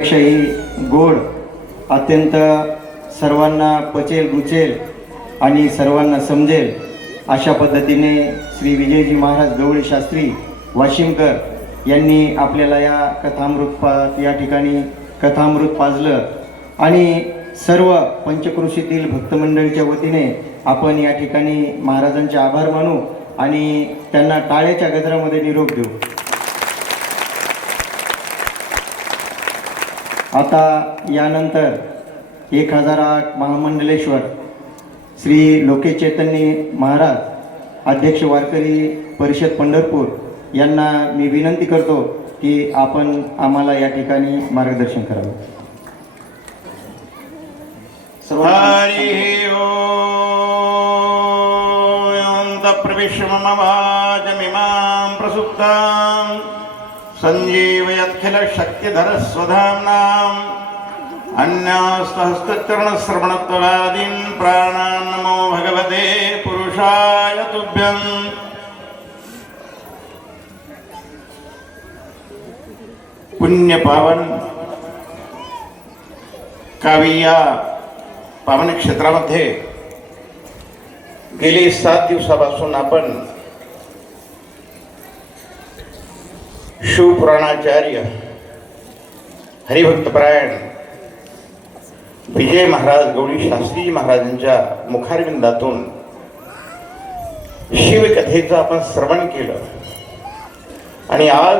ही गोड अत्यंत सर्वांना पचेल रुचेल आणि सर्वांना समजेल अशा पद्धतीने श्री विजयजी महाराज गवळी शास्त्री वाशिमकर यांनी आपल्याला या ठिकाणी कथामृत पाजलं आणि सर्व पंचक्रोशीतील भक्तमंडळीच्या वतीने आपण या ठिकाणी महाराजांचे आभार मानू आणि त्यांना टाळ्याच्या गजरामध्ये निरोप देऊ। आता यानंतर 1008 महामंडलेश्वर श्री लोके चैतन्य महाराज अध्यक्ष वारकरी परिषद पंढरपूर यांना मी विनंती करतो की आपण आम्हाला या ठिकाणी मार्गदर्शन करावे। हरि ओम तत्प्रविश्वमवाचमिमां प्रसुप्तां संजीवयत्खिल शक्तिधर स्वधाम्नां अन्यास्तहस्तचरणश्रवणत्वगादीन् प्राणान् नमो भगवते पुरुषाय तुभ्यम्। पुण्य पावन काविया पावन क्षेत्रामध्ये गेली 7 दिवसापासून आपण शिवपुराणाचार्य हरिभक्तपरायण विजय महाराज गवळी शास्त्री महाराजांच्या मुखारविंदातून शिवकथेचं आपण श्रवण केलं आणि आज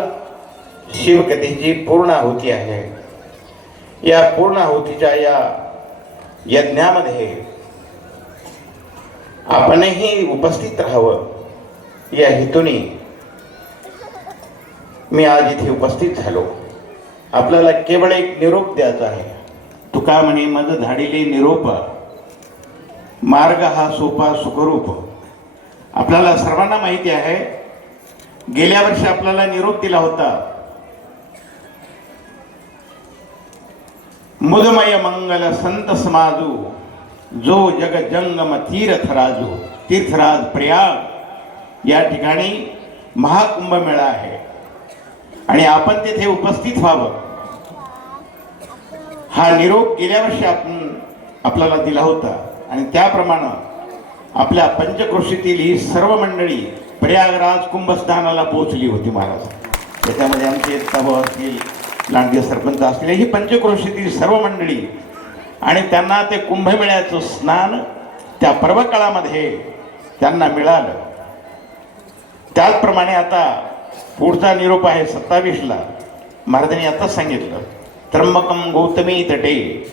शिवकथेची पूर्ण आहुती आहे। या पूर्ण आहुतीच्या या यज्ञामध्ये आपणही उपस्थित राहावं या हेतूने मी आज इथे उपस्थित झालो। आपल्याला केवळ एक निरोप द्यायचा आहे। तुका म्हणे मज धाडिले निरोप मार्ग हा सोपा सुखरूप। आपल्याला सर्वांना माहिती आहे, गेल्या वर्षी आपल्याला निरोप दिला होता, मुदमय मंगल संत समाजू जो जग जंगम तीर्थराजू। तीर्थराज प्रयाग या ठिकाणी महाकुंभ मेळा आहे आणि आपण तिथे उपस्थित व्हावं हा निरोप गेल्या वर्षी आपल्याला दिला होता आणि त्याप्रमाणे आपल्या पंचक्रोशीतील ही सर्व मंडळी प्रयागराज कुंभस्थानाला पोहोचली होती महाराज। त्याच्यामध्ये आमचे तब असतील, लांडगे सरपंच असतील, ही पंचक्रोशीतील सर्व मंडळी आणि त्यांना ते कुंभमेळ्याचं स्नान त्या पर्वकाळामध्ये त्यांना मिळालं। त्याचप्रमाणे आता पुढचा निरोप आहे 27ला। महाराजांनी आताच सांगितलं, त्र्यंबकम गौतमी तटे।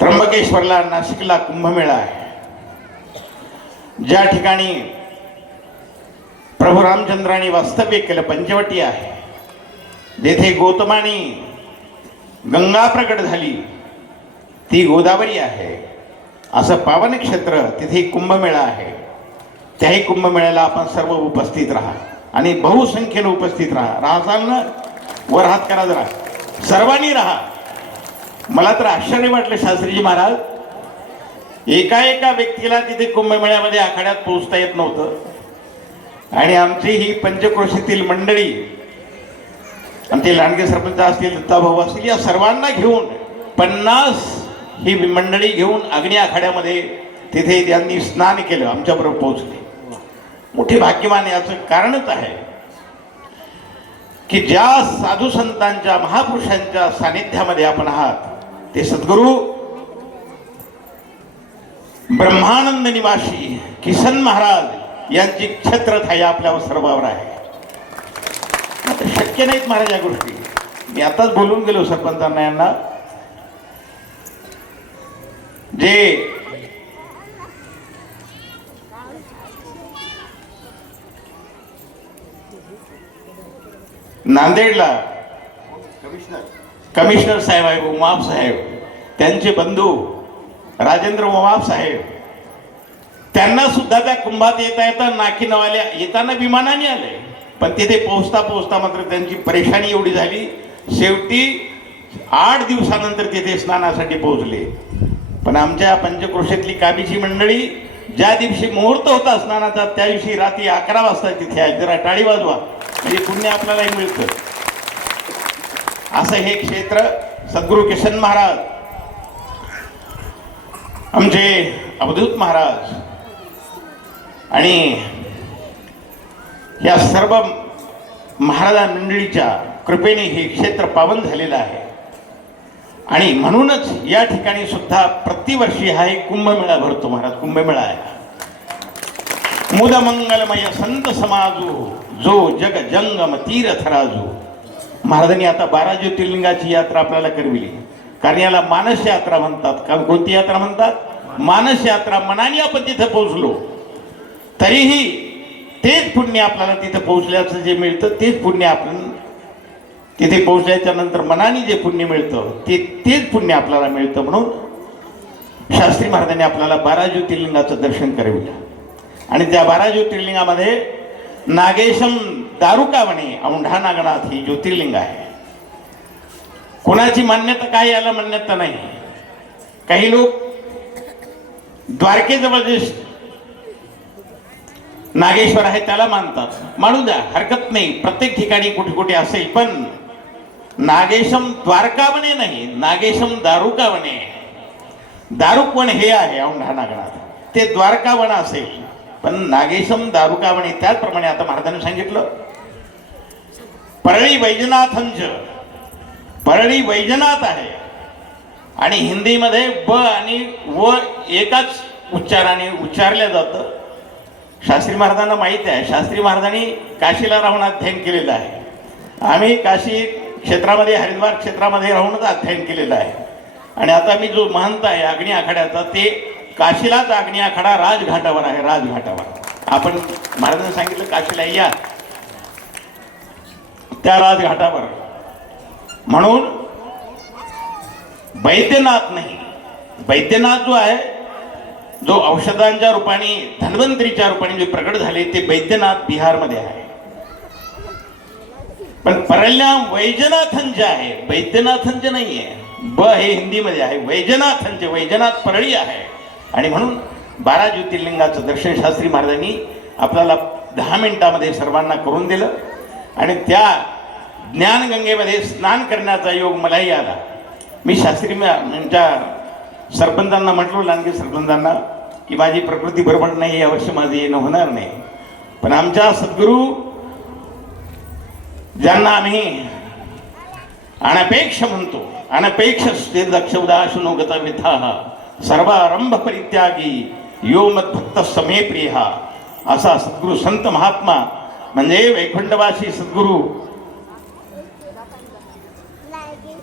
त्र्यंबकेश्वरला नाशिकला कुंभमेळा आहे, ज्या ठिकाणी प्रभू रामचंद्रांनी वास्तव्य केलं पंचवटी आहे, जेथे गौतमानी गंगा प्रकट झाली ती गोदावरी आहे, असं पावन क्षेत्र तिथे कुंभमेळा आहे। त्याही कुंभमेळ्याला आपण सर्व उपस्थित राहा आणि बहुसंख्येने उपस्थित राहाल ना, वर हात करा जरा, सर्वांनी राहा। मला तर आश्चर्य वाटलं शास्त्रीजी महाराज, एका व्यक्तीला तिथे कुंभमेळ्यामध्ये आखाड्यात पोहोचता येत नव्हतं आणि आमची ही पंचक्रोशीतील मंडळी, आमचे लांडगे सरपंच असतील, दत्ताभाऊ असतील, या सर्वांना घेऊन 50 ही मंडळी घेऊन अग्नी आखाड्यामध्ये तिथे त्यांनी स्नान केलं, आमच्याबरोबर पोहोचले। मोठे भाग्यवान याचं कारणच आहे की ज्या साधू संतांच्या महापुरुषांच्या सानिध्यामध्ये आपण आहात, ते सद्गुरू ब्रह्मानंद निवासी किसन महाराज यांची छत्रछाया आपल्यावर सर्वावर आहे। शक्य नाहीत महाराज या गोष्टी। मी आताच बोलून गेलो सरपंचांना, यांना जे नांदेडला कमिशनर साहेब आहे उमाप साहेब, त्यांचे बंधू राजेंद्र उमाप साहेब, त्यांना सुद्धा त्या कुंभात येता नाकी नवाल्या येताना विमानाने आले, पण तिथे पोहोचता मात्र त्यांची परेशानी एवढी झाली, शेवटी 8 दिवसानंतर तिथे स्नानासाठी पोहोचले। पण आमच्या पंचक्रोशीतली काबीची मंडळी ज्या दिवशी मुहूर्त होता स्नानाचा त्या दिवशी रात्री 11 वाजता तिथे आहे। जरा टाळी वाजवा, म्हणजे पुण्य आपल्यालाही मिळतं। असं हे क्षेत्र सद्गुरू किसन महाराज, आमचे अवधूत महाराज आणि या सर्व महाराज मंडळीच्या कृपेने हे क्षेत्र पावन झालेलं आहे. आणि म्हणूनच या ठिकाणी सुद्धा प्रतिवर्षी हा एक कुंभमेळा भरतो. महाराज कुंभमेळा आहे. मुद मंगलमय संत समाजू जो जग जंगम तीर्थ राजू. महाराजांनी आता 12 ज्योतिर्लिंगाची यात्रा आपल्याला करविली. कारण याला मानस यात्रा म्हणतात. कारण कोणती यात्रा म्हणतात? मानस यात्रा. मनाने आपण तिथे पोहोचलो तरीही तेच पुण्य आपल्याला तिथे पोहोचल्याचं जे मिळतं तेच पुण्य आपण तिथे पोहोचल्याच्या नंतर मनाने जे पुण्य मिळतं तेच पुण्य आपल्याला मिळतं. म्हणून शास्त्री महाराजांनी आपल्याला 12 ज्योतिर्लिंगाचं दर्शन करविलं. आणि त्या 12 ज्योतिर्लिंगामध्ये नागेशम दारुकावणे औंढा नागनाथ ही ज्योतिर्लिंग आहे. कोणाची मान्यता काय याला मान्यता नाही. काही लोक द्वारकेजवळ जे नागेश्वर आहे त्याला मानतात. मानू द्या, हरकत नाही. प्रत्येक ठिकाणी कुठे कुठे असेल. पण नागेशम द्वारकावणे नाही, नागेशम दारुकावणे. दारुकवण हे आहे औंढा नागनाथ. ते द्वारकावण असेल पण नागेशम दारुकावणे. त्याचप्रमाणे आता महाराजांनी सांगितलं परळी वैजनाथंच. परळी वैजनाथ आहे. आणि हिंदीमध्ये ब आणि व एकाच उच्चाराने उच्चारल्या जातं. शास्त्री महाराजांना माहिती आहे. शास्त्री महाराजांनी काशीला राहून अध्ययन केलेलं आहे. आम्ही काशी क्षेत्रामध्ये हरिद्वार क्षेत्रामध्ये राहूनच अध्ययन केलेलं आहे. आणि आता मी जो महंत आहे अग्नी आखाड्याचा ते काशीलाच अग्नी आखाडा राजघाटावर आहे. राजघाटावर आपण महाराजांनी सांगितलं काशीला या त्या राजघाटावर. म्हणून वैद्यनाथ नाही, वैद्यनाथ जो आहे जो औषधांच्या रूपाने धन्वंतरीच्या रूपाने जे प्रकट झाले ते वैद्यनाथ बिहारमध्ये आहे. पण परळ्या वैजनाथंच आहे, वैद्यनाथंच नाही आहे. ब हे हिंदीमध्ये आहे. वैजनाथंच, वैजनाथ परळी आहे. आणि म्हणून 12 ज्योतिर्लिंगाचं दर्शन शास्त्री महाराजांनी आपल्याला 10 मिनिटामध्ये सर्वांना करून दिलं. आणि त्या ज्ञानगंगेमध्ये स्नान करण्याचा योग मलाही आला. मी शास्त्री यांच्या सरपंचांना म्हटलो, लांडगे सरपंचांना, की माझी प्रकृती बरोबर नाही, यावर्षी माझं येणं होणार नाही. पण आमच्या सद्गुरू ज्यांना आम्ही अनपेक्ष म्हणतो, अनपेक्ष दक्ष उदासनो गता विथा सर्वारंभ परित्यागी यो मद्भक्त समे प्रिय. असा सद्गुरू संत महात्मा म्हणजे वैकुंठवासी सद्गुरू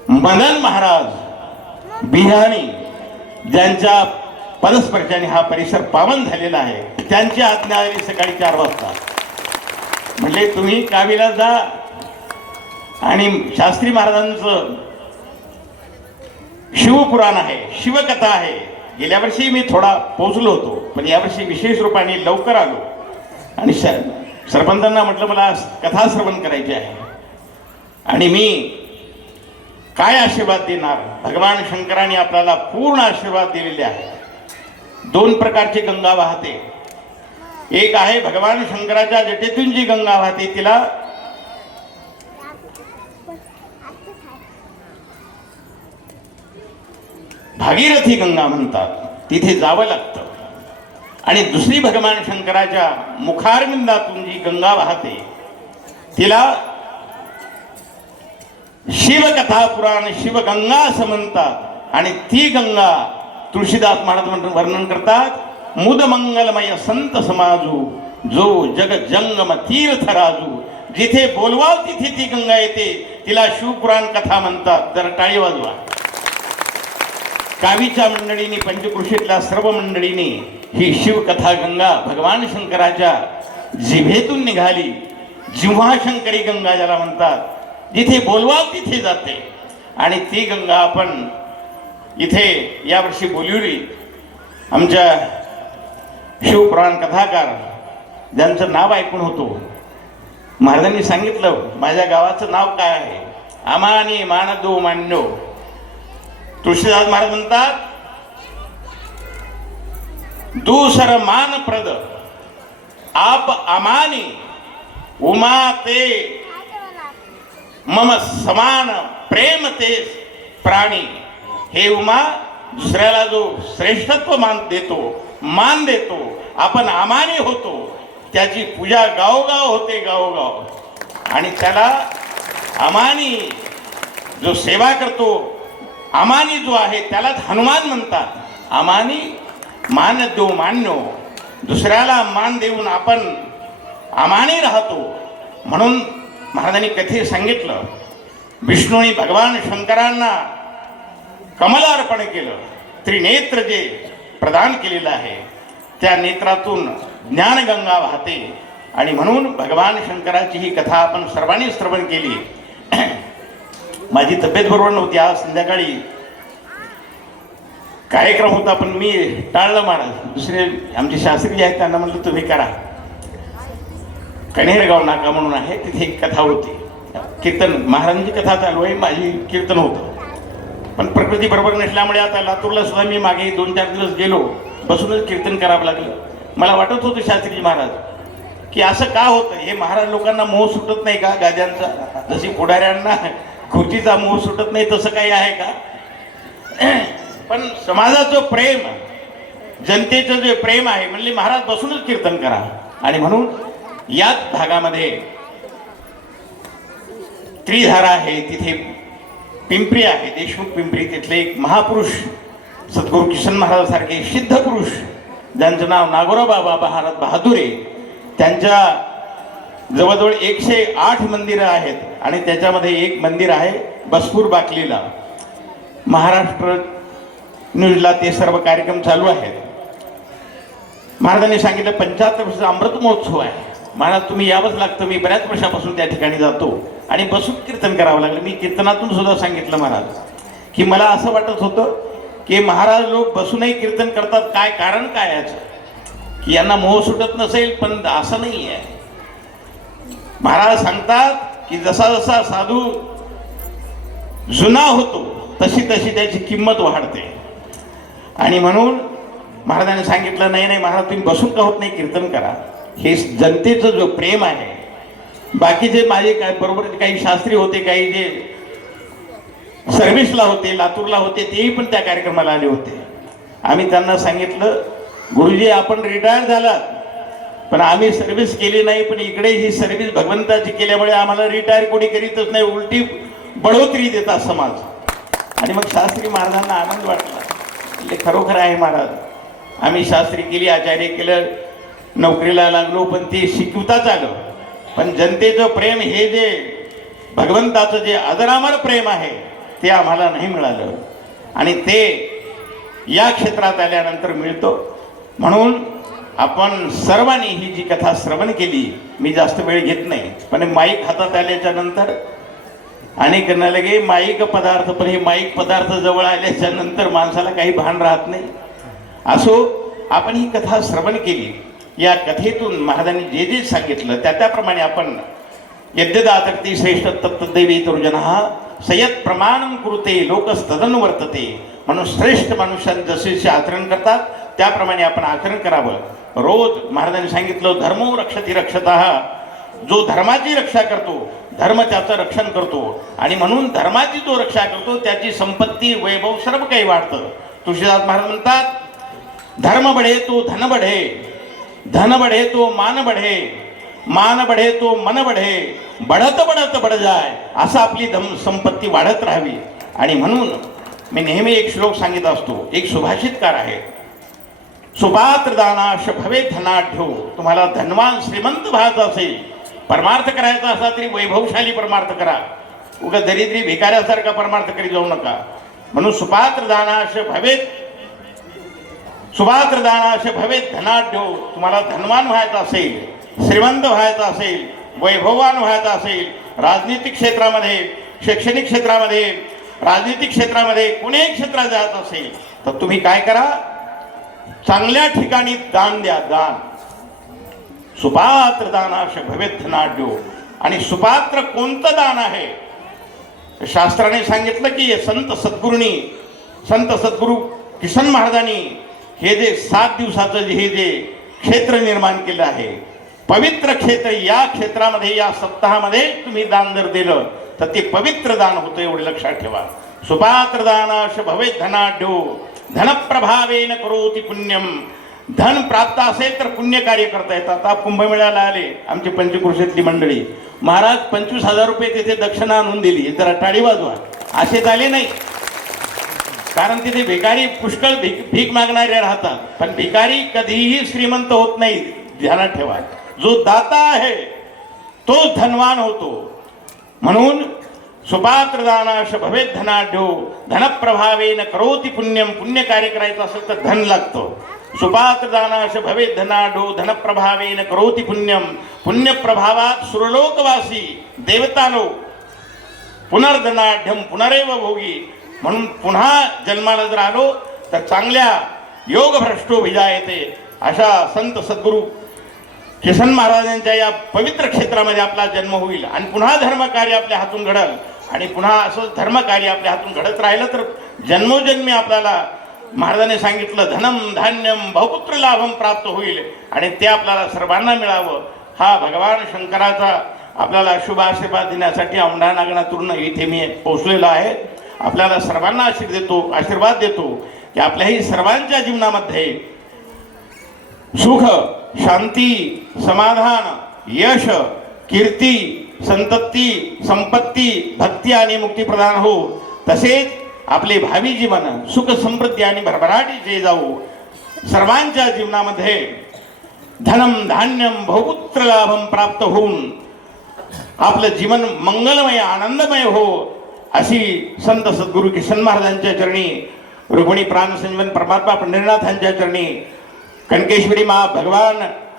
मदन महाराज बिहाणी ज्यांच्या पदस्पर्शाने हा परिसर पावन झालेला आहे. त्यांची आज्ञा आली सकाळी 4 वाजता. म्हणजे तुम्ही कावीला जा. आणि शास्त्री महाराजांचं शिवपुराण आहे, शिवकथा आहे. गेल्या वर्षी मी थोडा पोहोचलो होतो पण यावर्षी विशेष रूपाने लवकर आलो. आणि सरपंचांना म्हटलं मला कथा श्रवण करायची आहे. आणि मी काय आशीर्वाद देणार? भगवान शंकराने आपल्याला पूर्ण आशीर्वाद दिलेले आहे. 2 प्रकारची गंगा वाहते. एक आहे भगवान शंकराच्या जटेतून जी गंगा वाहते तिला भागीरथी गंगा म्हणतात. तिथे जावं लागतं. आणि दुसरी भगवान शंकराच्या मुखारविंदातून जी गंगा वाहते तिला शिवकथा पुराण शिवगंगा असं म्हणतात. आणि ती गंगा तुळशीदास महाराज वर्णन करतात. मुद मंगलमय संत समाजू जो जग जंगम तीर्थ राजू. जिथे बोलवाल तिथे ती गंगा येते. तिला शिवपुराण कथा म्हणतात. जर टाळी वाजवा. कावीच्या मंडळींनी, पंचकृषीतल्या सर्व मंडळींनी ही शिवकथा गंगा भगवान शंकराच्या जिभेतून निघाली. जिव्हाशंकरी गंगा ज्याला म्हणतात. जिथे बोलवाल तिथे जाते. आणि ती गंगा आपण इथे यावर्षी बोलवली. आमच्या शिवपुराण कथाकार ज्यांचं नाव ऐकून होतो, महाराजांनी सांगितलं माझ्या गावाचं नाव काय आहे? अमानी मानदो मान्यो. तुळशीदास महाराज म्हणतात दूसर मानप्रद आप अमानी उमा ते मम समान प्रेम ते प्राणी. हे उमा, दुसऱ्याला जो श्रेष्ठत्व मान देतो, आपण अमानी होतो, त्याची पूजा गावोगाव होते, गावोगाव. आणि त्याला अमानी जो सेवा करतो, अमानी जो आहे त्यालाच हनुमान म्हणतात. अमानी मान देऊ मान्यो, दुसऱ्याला मान देऊन आपण अमानी राहतो. म्हणून महाराजांनी कथेत सांगितलं, विष्णूने भगवान शंकरांना कमल अर्पण केलं, त्रिनेत्र जे प्रदान केलेलं आहे त्या नेत्रातून ज्ञानगंगा वाहते. आणि म्हणून भगवान शंकराची ही कथा आपण सर्वांनी श्रवण केली. माझी तब्येत बरोबर नव्हती, आज संध्याकाळी कार्यक्रम होता पण मी टाळलं. महाराज दुसरे आमचे शास्त्री जे आहेत त्यांना म्हटलं तुम्ही करा. कण्हेरगाव नाका म्हणून आहे, तिथे एक कथा होती, कीर्तन महाराजांची कथा चालू आहे, माझी कीर्तन होतं. पण प्रकृती बरोबर नसल्यामुळे आता लातूरला सुद्धा मी मागे 2-4 दिवस गेलो, बसूनच कीर्तन करावं लागलं. मला वाटत होतं शास्त्रीजी महाराज की असं का होतं, हे महाराज लोकांना मोह सुटत नाही का गाद्यांचा, जशी पुढाऱ्यांना खुर्चीचा मोह सुटत नाही तसं काही आहे का. पण समाजाचं प्रेम, जनतेचं जे प्रेम आहे, म्हणले महाराज बसूनच कीर्तन करा. आणि म्हणून याच भागामध्ये त्रिधारा आहे, तिथे पिंपरी आहे, देशमुख पिंपरी, तिथले एक महापुरुष सद्गुरू किसन महाराजांसारखे सिद्ध पुरुष ज्यांचं नाव नागोरा बाबा भारत बहादुरे, त्यांच्या जवळजवळ 108 मंदिरं आहेत. आणि त्याच्यामध्ये एक मंदिर आहे बसपूर बाकलीला. महाराष्ट्र न्यूजला ते सर्व कार्यक्रम चालू आहेत. महाराजांनी सांगितलं 75 वर्षाचा अमृत महोत्सव आहे, महाराज तुम्ही यावंच लागतं. मी बऱ्याच वर्षापासून त्या ठिकाणी जातो आणि बसून कीर्तन करावं लागलं. मी कीर्तनातून सुद्धा सांगितलं महाराज की मला असं वाटत होतं की महाराज लोक बसूनही कीर्तन करतात, काय कारण काय याचं, की यांना मोह सुटत नसेल. पण असं नाही आहे. महाराज सांगतात की जसा जसा साधू जुना होतो तशी तशी त्याची किंमत वाढते. आणि म्हणून महाराजांनी सांगितलं नाही नाही महाराज तुम्ही बसून का होत नाही, कीर्तन करा. हे जनतेचं जो प्रेम आहे. बाकीचे माझे काय बरोबर काही शास्त्री होते, काही जे सर्व्हिसला होते, लातूरला होते, तेही पण त्या कार्यक्रमाला आले होते. आम्ही त्यांना सांगितलं गुरुजी आपण रिटायर झालात पण आम्ही सर्व्हिस केली नाही, पण इकडे ही सर्व्हिस भगवंताची केल्यामुळे आम्हाला रिटायर कोणी करीतच नाही, उलटी बढोतरी देतात समाज. आणि मग शास्त्री महाराजांना आनंद वाटला, म्हणजे खरोखर आहे महाराज, आम्ही शास्त्री केली, आचार्य केलं, नोकरीला लागलो, पण ते शिकवताच आलं. पण जनतेचं प्रेम, हे जे भगवंताचं जे अजरामर प्रेम आहे ते आम्हाला नाही मिळालं. आणि ते या क्षेत्रात आल्यानंतर मिळतो. म्हणून आपण सर्वांनी ही जी कथा श्रवण केली, मी जास्त वेळ घेत नाही, पण माईक हातात आल्याच्या नंतर अनेक लगे माईक पदार्थ, पण हे माईक पदार्थ जवळ आल्याच्या नंतर माणसाला काही भान राहत नाही. असो, आपण ही कथा श्रवण केली. या कथेतून महाराजांनी जे जे सांगितलं त्याप्रमाणे आपण यद्यदातर्ती श्रेष्ठ तत्तदैवी तरुजनः सयत प्रमाणं कुरुते लोकस्तदनु वर्तते. म्हणून श्रेष्ठ मनुष्यां जसे आचरण करतात त्याप्रमाणे आपण आचरण करावं. रोज महाराजांनी सांगितलं धर्मो रक्षति रक्षतः, जो धर्माची रक्षा करतो धर्म त्याचं रक्षण करतो. आणि म्हणून धर्माची जो रक्षा करतो त्याची संपत्ती, वैभव सर्व काही वाढतं. तुळशीदास महाराज म्हणतात धर्म बढे तो धन बढे, धन बढे तो मान बढे, मान बढे तो मन बढे, बढत बढत बढ जाय. असं आपली संपत्ती वाढत राहावी. आणि म्हणून मी नेहमी एक श्लोक सांगित असतो, एक सुभाषितकार आहे, सुपात्र दानाश भवे धनाढ्यो. तुम्हाला धनवान श्रीमंत व्हायचं असेल, परमार्थ करायचा असला तरी वैभवशाली परमार्थ करा, उगा दरिद्री भिकाऱ्यासारखा परमार्थ करी जाऊ नका. म्हणून सुपात्र दानाश भवेत, सुपात्र दानाश भवेत धनाढ्यो. तुम्हाला धनवान व्हायचं असेल, श्रीमंत व्हायचं असेल, वैभववान व्हायचं असेल, राजनीतिक क्षेत्रामध्ये, शैक्षणिक क्षेत्रामध्ये, राजनीतिक क्षेत्रामध्ये, कोणीही क्षेत्रात जायचं असेल तर तुम्ही काय करा, चांगल्या ठिकाणी दान द्या. दान सुपात्र दानाश भवेत धनाढ्यो. आणि सुपात्र कोणतं दान आहे, शास्त्राने सांगितलं की संत सद्गुरू किसन महाराजांनी हे जे 7 दिवसाचं हे जे क्षेत्र निर्माण केलं आहे, पवित्र क्षेत्र, या क्षेत्रामध्ये या सप्ताहामध्ये तुम्ही दान जर दिलं तर ते पवित्र दान होतं, एवढे लक्षात ठेवा. सुपात्र दानाश भवेत धनाढ्यो धनप्रभावेन करोति पुण्यम. धन प्राप्त असेल तर पुण्य कार्य करता येतात. आता कुंभमेळ्याला आले आमची पंचक्रोशीतली मंडळी, महाराज 25,000 रुपये तिथे दक्षिणा आणून दिली, जरा टाळी वाजवा. असे झाले नाही, कारण तिथे भिकारी पुष्कळ भीक मागणारे राहतात, पण भिकारी कधीही श्रीमंत होत नाही. ध्यानात ठेवा, जो दाता आहे तो धनवान होतो. म्हणून सुपात्र दानाश भवेत धनाढ्यो धनप्रभावेन करोति पुण्यम. पुण्य कार्य करायचं असेल तर धन लागतं. सुपात्र दानाश भवेत धनाढ्यो धनप्रभावेन करोति पुण्यम. पुण्यप्रभावात सुरलोकवासी देवता लोक पुनर्धनाढ्यम पुनरेव भोगी. म्हणून पुन्हा जन्माला जर आलो तर चांगल्या योग भ्रष्टो विजायते. अशा संत सद्गुरू किसन महाराजांच्या या पवित्र क्षेत्रामध्ये आपला जन्म होईल आणि पुन्हा धर्मकार्य आपल्या हातून घडल. आणि पुन्हा असं धर्मकार्य आपल्या हातून घडत राहिलं तर जन्मोजन्मी आपल्याला महाराजांनी सांगितलं धनम धान्यम बहुपुत्र लाभम प्राप्त होईल आणि ते आपल्याला सर्वांना मिळावं. हा भगवान शंकराचा आपल्याला शुभ आशीर्वाद देण्यासाठी औंढा नागनाथून इथे मी पोहोचलेलो आहे. आपल्याला सर्वांना आशीर्वाद देतो की आपल्याही सर्वांच्या जीवनामध्ये सुख, शांती, समाधान, यश, कीर्ती, संतती, संपत्ती, भक्ती आणि मुक्ती प्रदान हो. तसेच आपले भावी जीवन सुख, समृद्धी आणि भरभराटीचे जाऊ. सर्वांच्या जीवनामध्ये धनम धान्यम बहुपुत्र लाभम प्राप्त होऊन आपलं जीवन मंगलमय आनंदमय हो, अशी संत सद्गुरू किसन महाराजांच्या चरणी, रुक्मिणी प्राणसंजीवन परमात्मा पंढरीनाथांच्या चरणी, कनकेश्वरी मा भगवान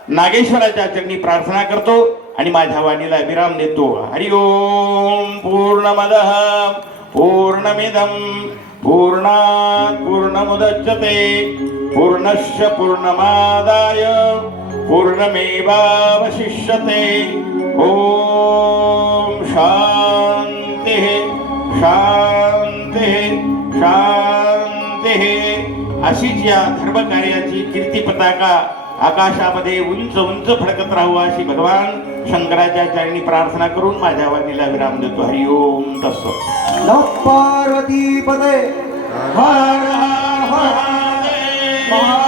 नागेश्वराच्या चरणी प्रार्थना करतो आणि माझ्या वाणीला विराम देतो. हरि ओम. पूर्णमदः पूर्णमिदं पूर्णात् पूर्णमुदच्यते पूर्णस्य पूर्णमादाय पूर्णमेवावशिष्यते. ओम शांती शांती शांती. अशीच या धर्मकार्याची कीर्ती पताका आकाशामध्ये उंच उंच फडकत राहू अशी भगवान शंकराच्या चरणी प्रार्थना करून माझ्या वाणीला विराम देतो. हरि ओम. तस्सत्. नमः पार्वती पते. हर हर महादेव.